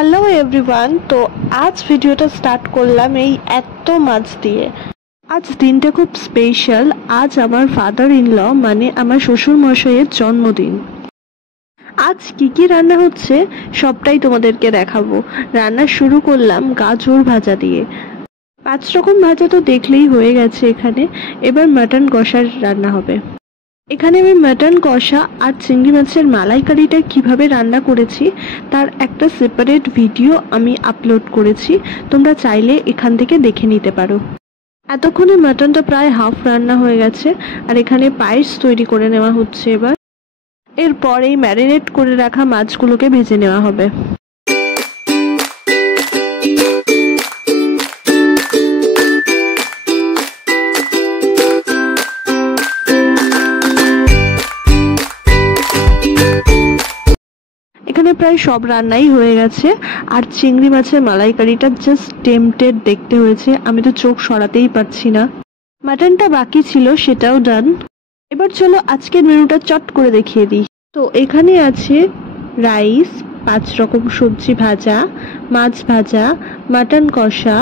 Hello everyone, তো আজ ভিডিওটা স্টার্ট করলাম এই এত মাছ দিয়ে। আজ দিনটা খুব স্পেশাল। আজ আমার ফাদার ইন ল মানে আমার শ্বশুর মশাইয়ের জন্মদিন। আজ কি কি রান্না হচ্ছে সবটাই তোমাদেরকে দেখাবো। রান্না শুরু করলাম গাজর ভাজা দিয়ে। 5 রকম ভাজা তো দেখলেই হয়ে গেছে এখানে। এবার মাটন কষার রান্না হবে। এখানে আমি মাটন কষা আর চিংড়ি মাছের মালাইকারিটা কিভাবে রান্না করেছি তার একটা সেপারেট ভিডিও আমি আপলোড করেছি, তোমরা চাইলে এখান থেকে দেখে নিতে পারো। এতক্ষণে মাটনটা প্রায় হাফ রান্না হয়ে গেছে আর এখানে পায়েস তৈরি করে নেওয়া হচ্ছে। এরপর এই ম্যারিনেট করে রাখা মাছগুলোকে ভেজে নেওয়া হবে। এখানে প্রায় সব রান্নাই হয়ে গেছে আর চিংড়ি মাছের মালাইকারিটা জাস্ট টেম্পটেড দেখতে হয়েছে, আমি তো চোখ সরাতেই পারছি না। মাটনটা বাকি ছিল, সেটাও ডান। এবার চলো আজকের মেনুটা চট করে দেখিয়ে দিই। তো এখানে আছে রাইস, 5 রকম সবজি ভাজা, মাছ ভাজা, মাটন কষা,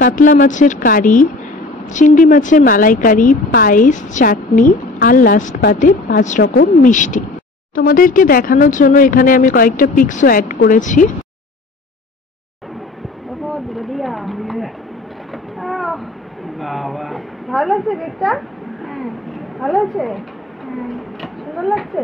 কাতলা মাছের কারি, চিংড়ি মাছের মালাইকারি, পায়েস, চাটনি আর লাস্ট পাতে 5 রকম মিষ্টি। তোমাদেরকে দেখানোর জন্য এখানে আমি কয়েকটা পিকসও অ্যাড করেছি। ভালো লাগছে কেকটা? ভালো আছে? সুন্দর লাগছে?